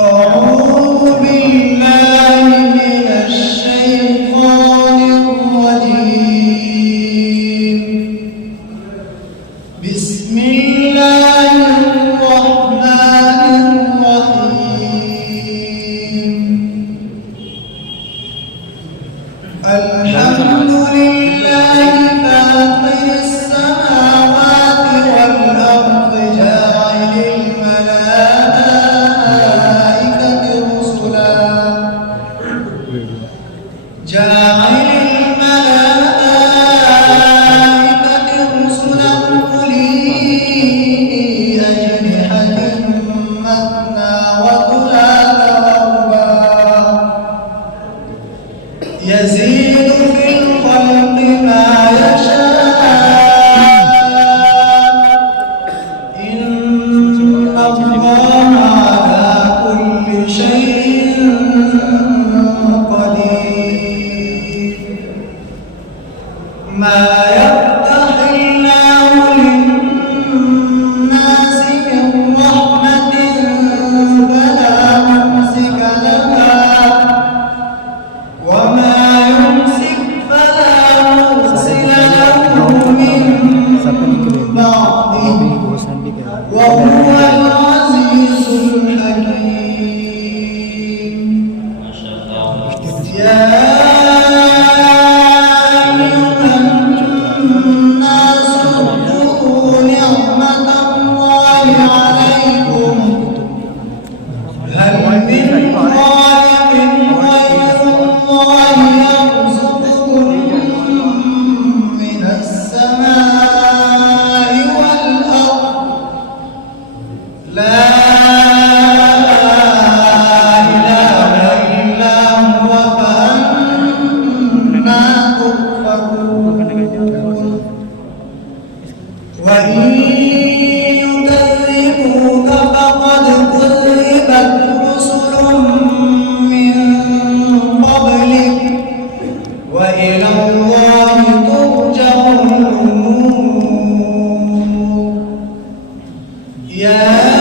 أعوذ بالله من الشيطان الرجيم. بسم الله الرحمن الرحيم. الحمد لله فاطر السماوات والأرض جاعل الملائكة رسلا أولي أجنحة مثنى وثلاث ورباع يزيد في الخلق ما يشاء إن الله على كل شيء قدير. ما يفتح الله للناس من رحمة فلا ممسك لها وما يمسك فلا مرسل له من بعده وهو العزيز الحكيم. يا أيها الناس اذكروا نعمة الله عليكم هل من خالق غير الله يرزقكم من السماء والأرض لا إله إلا هو فأنا تؤفكون. وإن يكذبوك فقد كذبت رسل من قبلك وإلى الله ترجع الأمور. يا